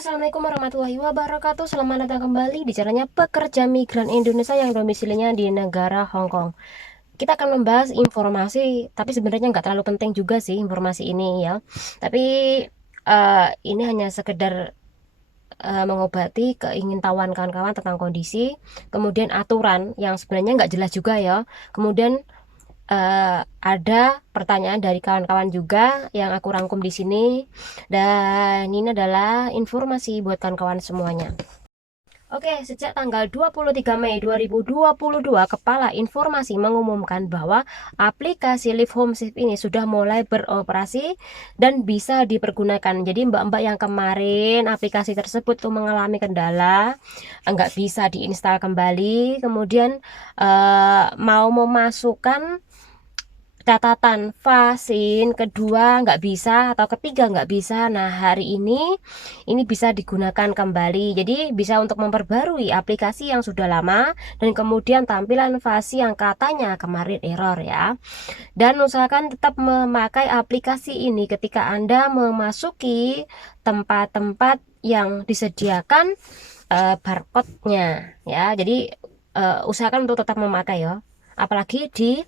Assalamualaikum warahmatullahi wabarakatuh. Selamat datang kembali di channelnya Pekerja Migran Indonesia yang domisilinya di negara Hong Kong. Kita akan membahas informasi, tapi sebenarnya nggak terlalu penting juga sih informasi ini ya. Tapi ini hanya sekedar mengobati keingintahuan kawan-kawan tentang kondisi, kemudian aturan yang sebenarnya nggak jelas juga ya. Kemudian ada pertanyaan dari kawan-kawan juga yang aku rangkum di sini, dan ini adalah informasi buat kawan-kawan semuanya. Oke, sejak tanggal 23 Mei 2022, Kepala Informasi mengumumkan bahwa aplikasi Live Home Shift ini sudah mulai beroperasi dan bisa dipergunakan. Jadi mbak-mbak yang kemarin aplikasi tersebut tuh mengalami kendala, nggak bisa diinstal kembali, kemudian mau memasukkan catatan vaksin kedua nggak bisa atau ketiga nggak bisa. Nah, hari ini bisa digunakan kembali. Jadi bisa untuk memperbarui aplikasi yang sudah lama dan kemudian tampilan versi yang katanya kemarin error ya. Dan usahakan tetap memakai aplikasi ini ketika Anda memasuki tempat-tempat yang disediakan barcode-nya ya. Jadi usahakan untuk tetap memakai ya. Apalagi di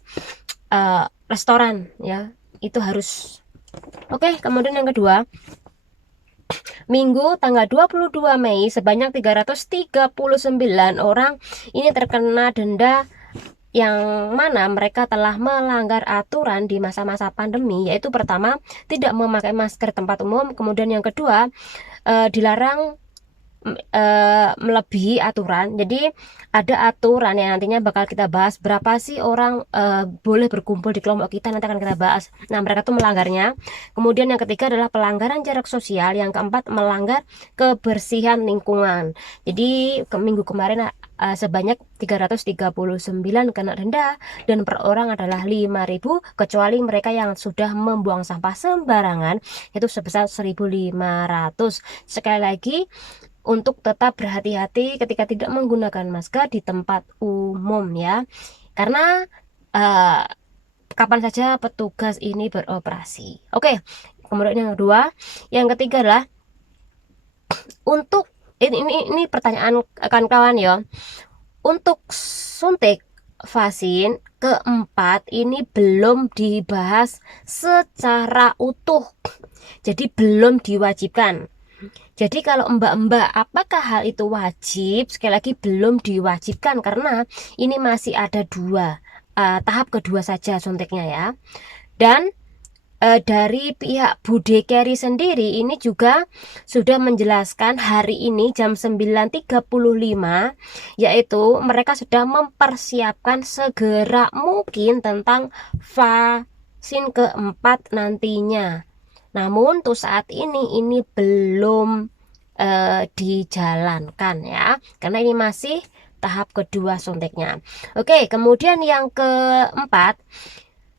restoran ya, itu harus. Oke, kemudian yang kedua, Minggu tanggal 22 Mei sebanyak 339 orang ini terkena denda yang mana mereka telah melanggar aturan di masa-masa pandemi, yaitu pertama tidak memakai masker tempat umum, kemudian yang kedua dilarang melebihi aturan. Jadi ada aturan yang nantinya bakal kita bahas, berapa sih orang boleh berkumpul di kelompok kita, nanti akan kita bahas. Nah, mereka tuh melanggarnya. Kemudian yang ketiga adalah pelanggaran jarak sosial, yang keempat melanggar kebersihan lingkungan. Jadi minggu kemarin sebanyak 339 kena denda, dan per orang adalah 5.000, kecuali mereka yang sudah membuang sampah sembarangan, yaitu sebesar 1.500. Sekali lagi, untuk tetap berhati-hati ketika tidak menggunakan masker di tempat umum ya, karena kapan saja petugas ini beroperasi. Oke, kemudian yang kedua, yang ketiga adalah untuk ini pertanyaan kawan-kawan ya, untuk suntik vaksin keempat ini belum dibahas secara utuh, jadi belum diwajibkan. Jadi kalau mbak-mbak, apakah hal itu wajib? Sekali lagi belum diwajibkan, karena ini masih ada tahap kedua saja suntiknya ya. Dan dari pihak Bude Kerry sendiri ini juga sudah menjelaskan hari ini jam 9.35, yaitu mereka sudah mempersiapkan segera mungkin tentang vaksin keempat nantinya. Namun untuk saat ini belum dijalankan ya, karena ini masih tahap kedua suntiknya. Oke, kemudian yang keempat,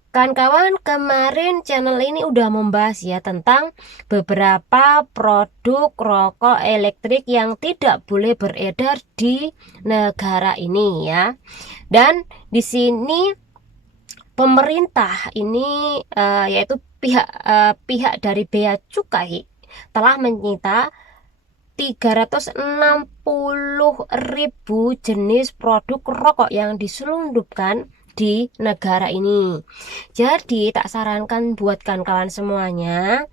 kawan-kawan, kemarin channel ini udah membahas ya tentang beberapa produk rokok elektrik yang tidak boleh beredar di negara ini ya. Dan di sini pemerintah ini yaitu pihak dari Bea Cukai telah menyita 360.000 jenis produk rokok yang diselundupkan di negara ini. Jadi tak sarankan buat kawan-kawan semuanya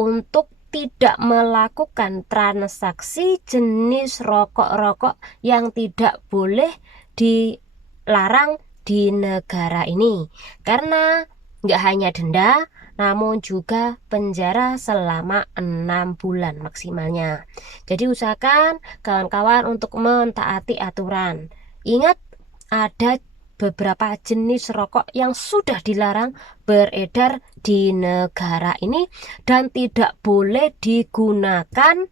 untuk tidak melakukan transaksi jenis rokok-rokok yang tidak boleh dilarang di negara ini, karena nggak hanya denda, namun juga penjara selama 6 bulan maksimalnya. Jadi usahakan kawan-kawan untuk mentaati aturan. Ingat, ada beberapa jenis rokok yang sudah dilarang beredar di negara ini dan tidak boleh digunakan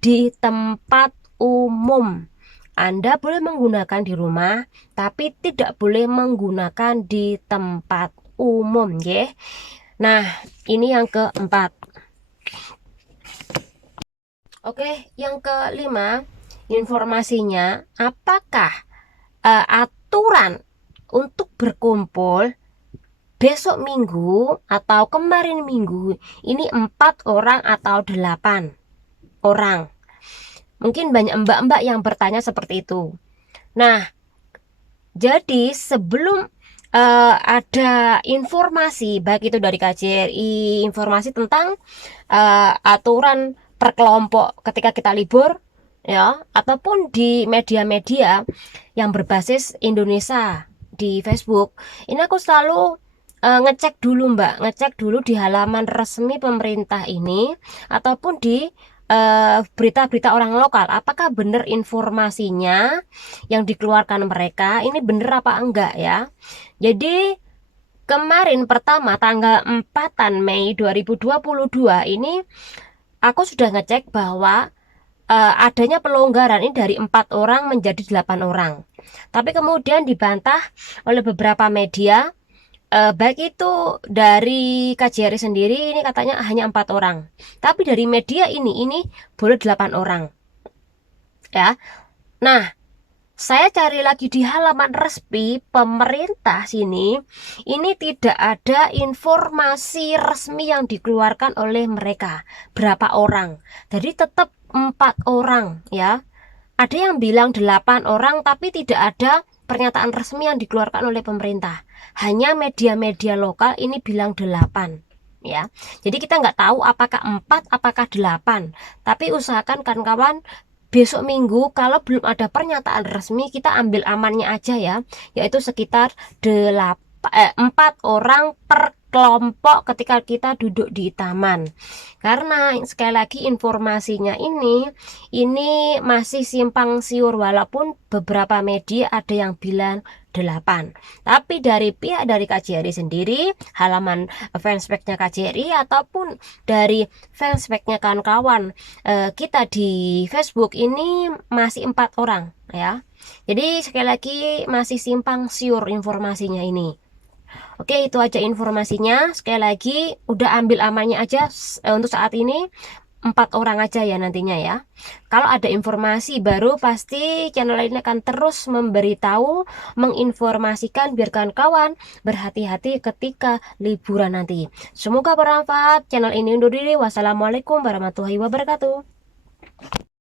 di tempat umum. Anda boleh menggunakan di rumah, tapi tidak boleh menggunakan di tempat umum ya. Nah, ini yang keempat. Oke, yang kelima, informasinya, apakah aturan untuk berkumpul besok minggu atau kemarin minggu ini 4 orang atau 8 orang? Mungkin banyak mbak-mbak yang bertanya seperti itu. Nah, jadi sebelum ada informasi baik itu dari KJRI, informasi tentang aturan per kelompok ketika kita libur ya, ataupun di media-media yang berbasis Indonesia di Facebook, ini aku selalu ngecek dulu Mbak, ngecek dulu di halaman resmi pemerintah ini ataupun di berita-berita orang lokal, apakah benar informasinya yang dikeluarkan mereka ini benar apa enggak ya. Jadi kemarin pertama tanggal 4 Mei 2022 ini aku sudah ngecek bahwa adanya pelonggaran ini dari 4 orang menjadi 8 orang. Tapi kemudian dibantah oleh beberapa media, baik itu dari KJRI sendiri ini katanya hanya 4 orang. Tapi dari media ini boleh 8 orang. Ya. Nah, saya cari lagi di halaman resmi pemerintah sini, ini tidak ada informasi resmi yang dikeluarkan oleh mereka berapa orang. Jadi tetap 4 orang ya. Ada yang bilang 8 orang tapi tidak ada pernyataan resmi yang dikeluarkan oleh pemerintah. Hanya media-media lokal ini bilang 8 ya. Jadi kita nggak tahu apakah 4 apakah 8. Tapi usahakan kawan-kawan besok minggu kalau belum ada pernyataan resmi kita ambil amannya aja ya, yaitu sekitar 4 orang per kelompok ketika kita duduk di taman. Karena sekali lagi informasinya ini masih simpang siur, walaupun beberapa media ada yang bilang 8. Tapi dari pihak dari KJRI sendiri, halaman fanspage-nya KJRI ataupun dari fanspage-nya kawan-kawan kita di Facebook ini masih 4 orang ya. Jadi sekali lagi masih simpang siur informasinya ini. Oke, itu aja informasinya. Sekali lagi udah ambil amannya aja untuk saat ini 4 orang aja ya nantinya ya. Kalau ada informasi baru pasti channel ini akan terus memberitahu, menginformasikan biar kawan-kawan berhati-hati ketika liburan nanti. Semoga bermanfaat. Channel ini undur diri. Wassalamualaikum warahmatullahi wabarakatuh.